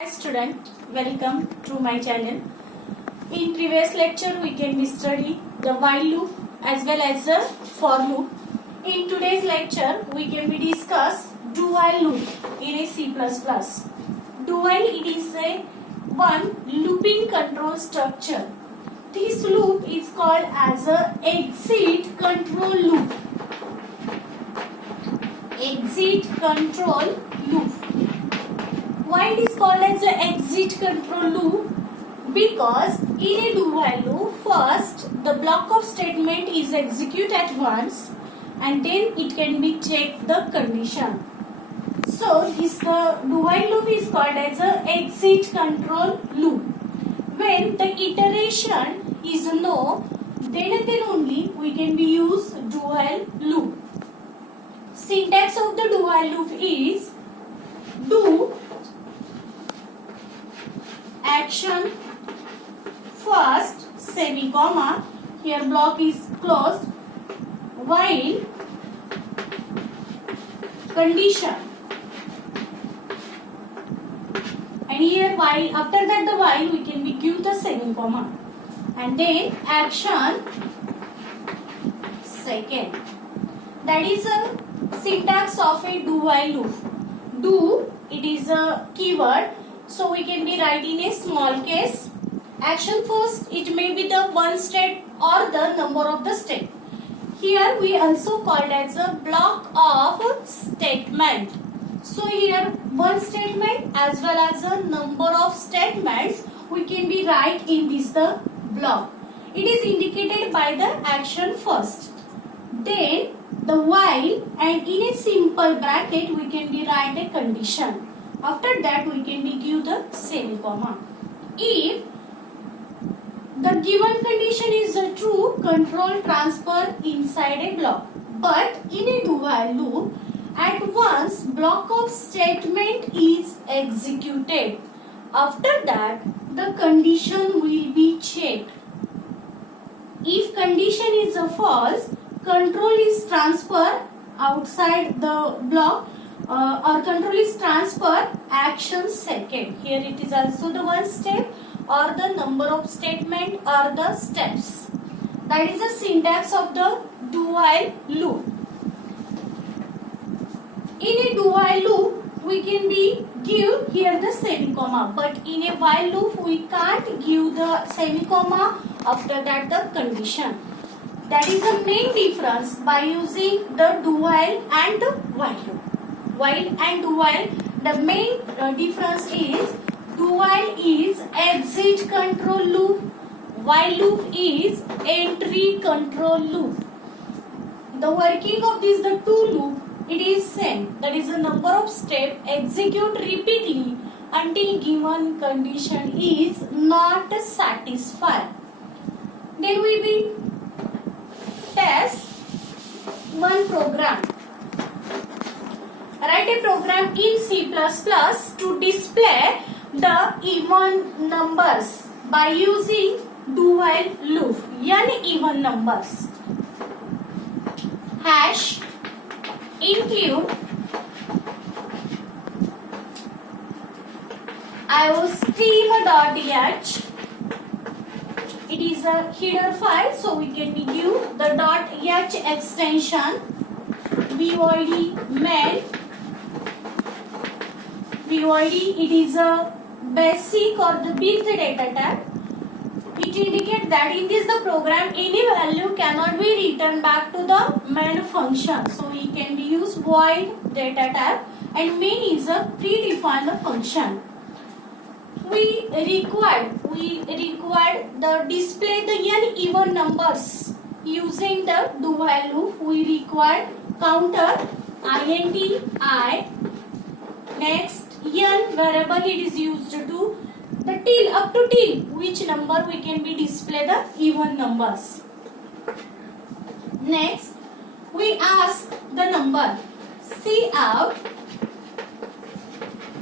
Hi student, welcome to my channel. In previous lecture we can be study the while loop as well as the for loop. In today's lecture we can be discuss do while loop in a C++. Do while it is a one looping control structure. This loop is called as a exit control loop. Exit control loop. Why it is called as an exit control loop? Because in a do while loop, first the block of statement is executed at once and then it can be checked the condition. So this do while loop is called as an exit control loop. When the iteration is no, then and then only we can be use do while loop. Syntax of the do while loop is do action first semi-comma, here block is closed, while condition, and here while, after that the while we can be give the semi-comma, and then action second. That is a syntax of a do while loop. Do, it is a keyword, so we can be write in a small case. Action first, it may be the one step or the number of the step. Here we also called as a block of statement. So here one statement as well as a number of statements we can be write in this the block. It is indicated by the action first. Then the while, and in a simple bracket we can be write a condition. After that we can be give the semi-comma. If the given condition is true, control transfer inside a block. But in a do while loop, at once block of statement is executed. After that the condition will be checked. If condition is false, control is transferred outside the block. Or control is transfer action second. Here it is also the one step or the number of statement or the steps. That is the syntax of the do while loop. In a do while loop we can be give here the semi-comma, but in a while loop we can't give the semi-comma, after that the condition. That is the main difference by using the do while and the while loop. While and do while, the main difference is do while is exit control loop, while loop is entry control loop. The working of this the two loop, it is same, that is the number of step execute repeatedly until given condition is not satisfied. Then we will test one program. Write a program in C++ to display the even numbers by using do while loop, n even numbers. Hash include iostream.h. It is a header file, so we can give the .h extension. void main. void, it is a basic or the bit data type. It indicates that in this the program any value cannot be returned back to the main function. So we can be use void data type, and main is a predefined function. We required the display the n even numbers using the do while loop. We require counter int I. Next n variable it is used to the till up to till which number we can be display the even numbers. Next we ask the number cout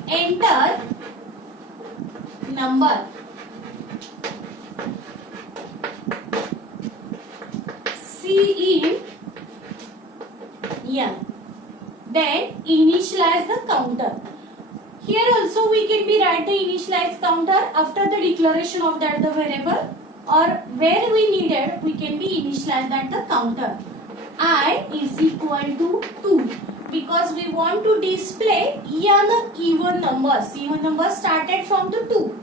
enter number cin n, then initialize the counter. Here also we can be write the initialize counter after the declaration of that the variable, or where we needed we can be initialize that the counter. I is equal to 2 because we want to display n even numbers. Even numbers started from the 2.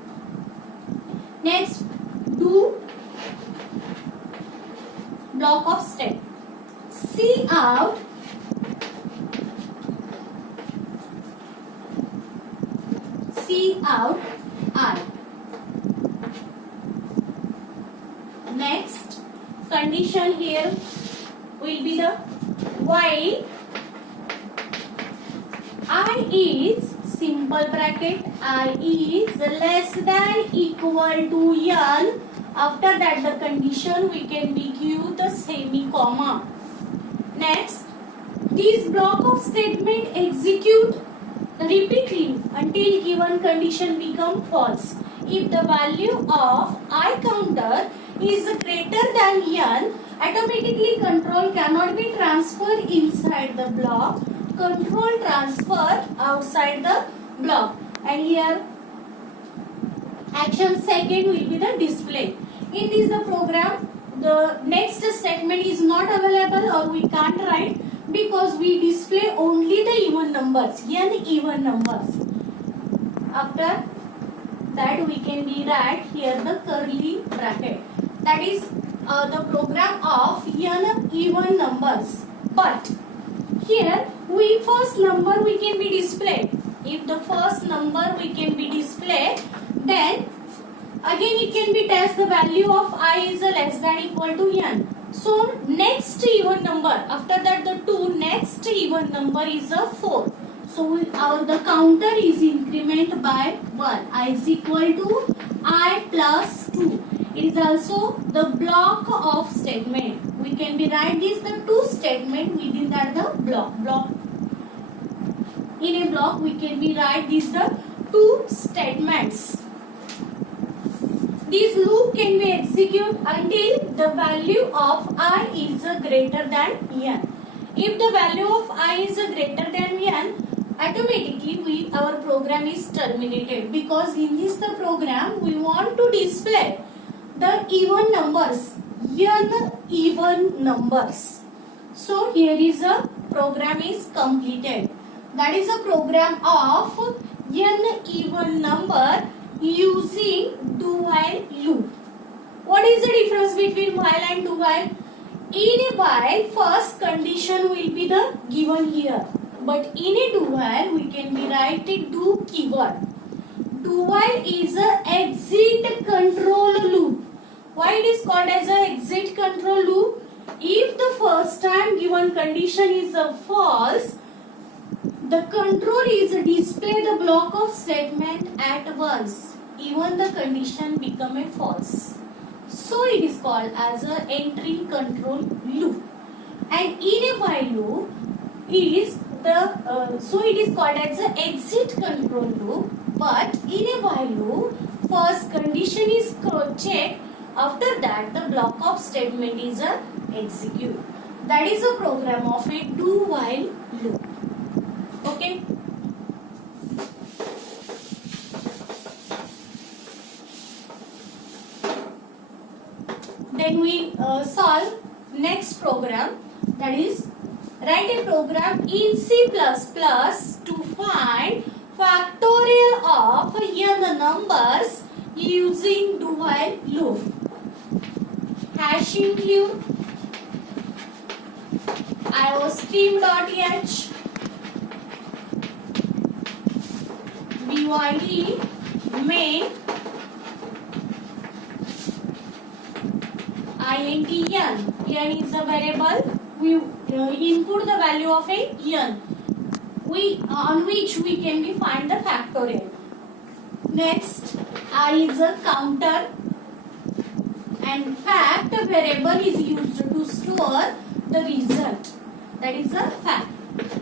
Next, do block of step. See out I. Next condition here will be the while I is simple bracket I is less than equal to n. After that the condition we can be give the semi-comma. Next, this block of statement execute repeatedly until given condition become false. If the value of I counter is greater than n, automatically control cannot be transferred inside the block. Control transfer outside the block. And here action second will be the display. In this the program, the next statement is not available or we can't write because we display only the even numbers, n even numbers. After that we can be write here the curly bracket. That is the program of n even numbers. But here we first number we can be displayed. If the first number we can be displayed, then again it can be test the value of I is less than equal to n. So next even number, after that the 2, next even number is a 4. So the counter is increment by 1. I is equal to I plus 2. It is also the block of statement. We can be write this the 2 statement within that the block. In a block we can be write this the 2 statements. This loop can be executed until the value of I is greater than n. If the value of I is greater than n, automatically our program is terminated, because in this the program we want to display the even numbers, n even numbers. So here is a program is completed. That is a program of n even number using do while loop. What is the difference between while and do while? In a while, first condition will be the given here, but in a do while we can be write a do keyword. Do while is a exit control loop. Why it is called as a exit control loop? If the first time given condition is a false, the control is display the block of statement at once, even the condition become a false. So it is called as a entry control loop. And in a while loop is the so it is called as a exit control loop. But in a while loop, first condition is checked. After that, the block of statement is a execute. That is a program of a do while loop. Okay. Then we solve next program, that is write a program in C++ to find factorial of n numbers using do while loop. Hash include iostream.h byd main int n is a variable. We input the value of a n, on which we can be find the factorial. Next, I is a counter, and fact variable is used to store the result. That is a fact.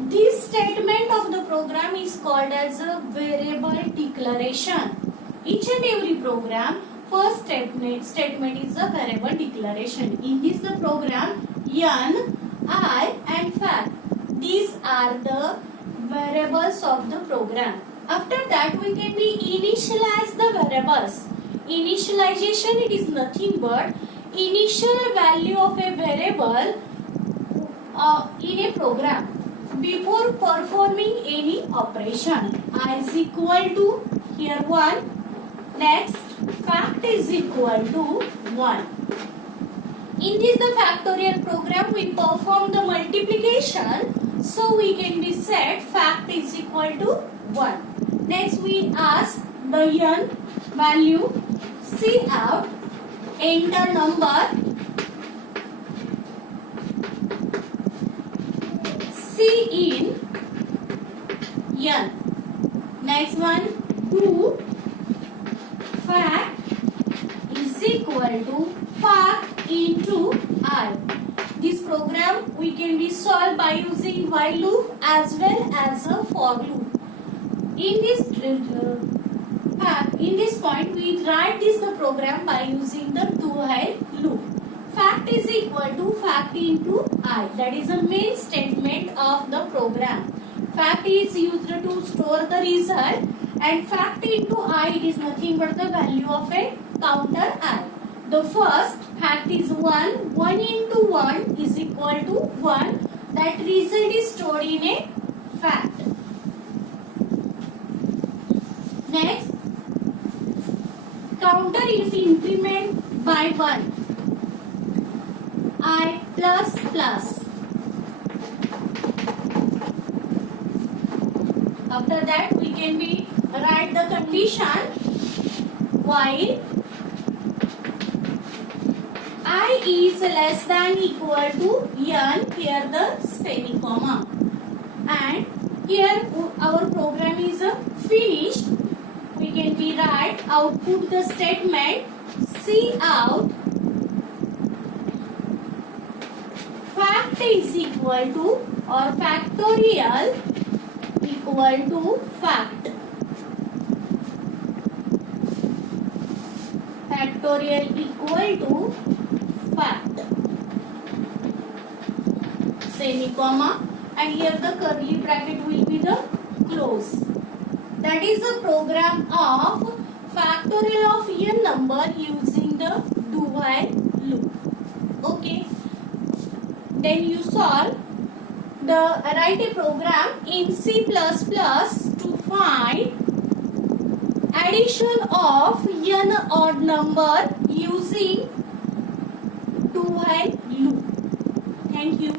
This statement of the program is called as a variable declaration. Each and every program, first statement is a variable declaration. In this the program n, I and fact, these are the variables of the program. After that, we can be initialize the variables. Initialization, it is nothing but initial value of a variable in a program before performing any operation. I is equal to here 1. Next, fact is equal to 1. In this the factorial program, we perform the multiplication, so we can be set fact is equal to 1. Next, we ask the n value, see out, enter number, see in n. Next one, do fact is equal to fact into I. This program we can be solved by using while loop as well as a for loop. In this point, we write the program by using the do while loop. Fact is equal to fact into I. That is the main statement of the program. Fact is used to store the result, and fact into I is nothing but the value of a counter I. The first fact is 1. 1 into 1 is equal to 1. That result is stored in a fact. Next, counter is increment by 1. I plus plus. After that, we can be write the condition while I is less than equal to n, here the semi-comma, and here our program is finished. We can be write output the statement see out fact is equal to or factorial equal to fact. Factorial equal to fact. Semi-comma, and here the curly bracket will be the close. That is the program of factorial of n number using the do while loop. Okay. Then you solve write a program in C++ to find addition of n odd number using do while loop. Thank you.